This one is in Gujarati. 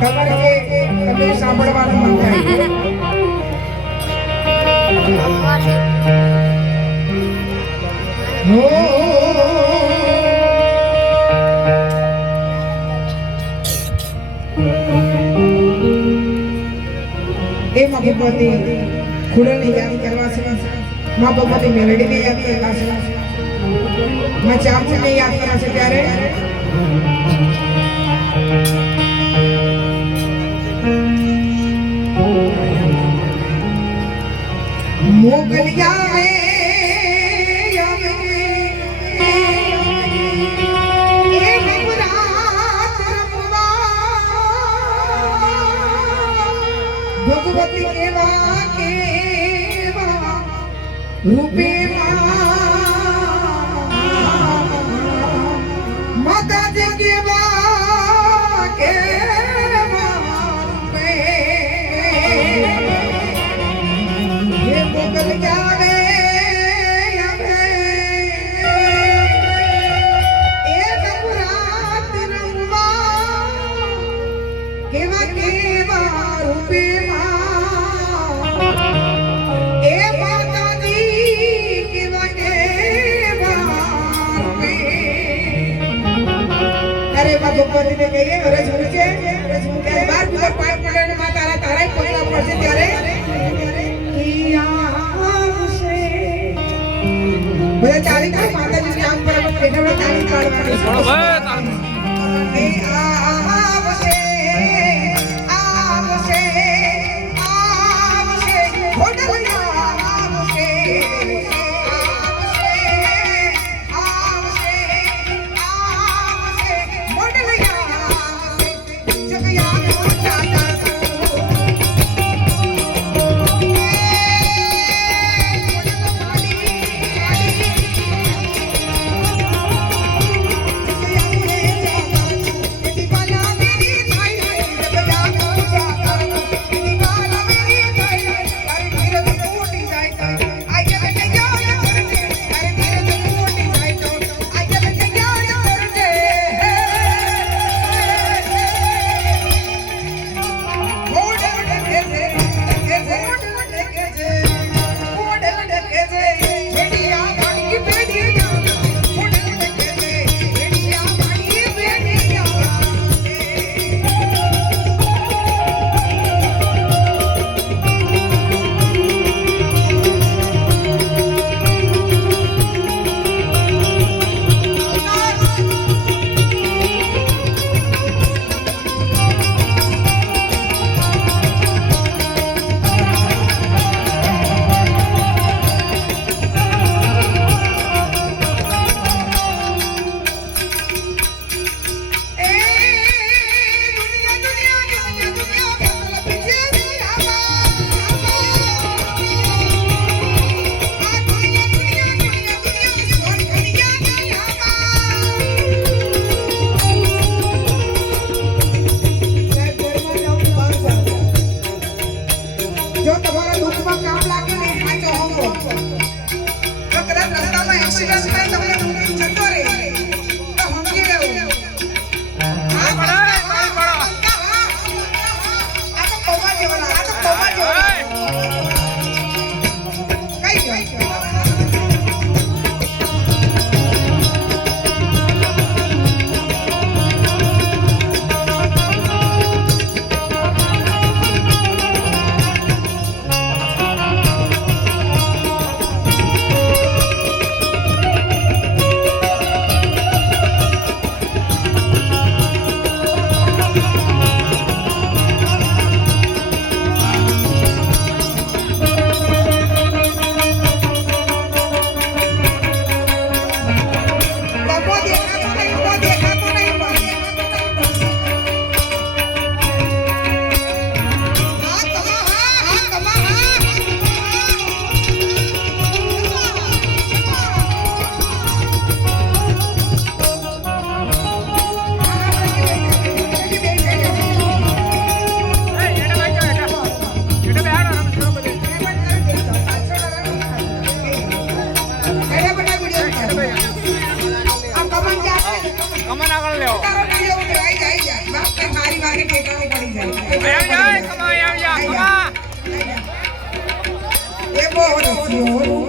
તમારે જે તમે સાંભળવાનું મન થાય એ માં ભગવતી ખુડલની યાદ કરવા છે માં ભગવતી મેલડીને યાદ કરવા છે માં ચામુંડને યાદ કરવા છે ત્યારે મોગલિયા મે એ ભગવરાત રમવા ભગવતી કેવા કેવા રૂપે માતાજી કેવા કેવા રૂપે હે મોગલિયા મે એ ભગવરાત રમવા કેવા કેવા રૂપે ભગવતી ને કહીએ અરજ છે ત્યારે 12 પૂજા પાઠ કરીને માં તારા પગલા પડશે ત્યારે બધા ચાલી થાય માતાજીની આમ પર પેટવડા ચાલી કાઢવાની આવશે હોટલ Bye. શિયોનું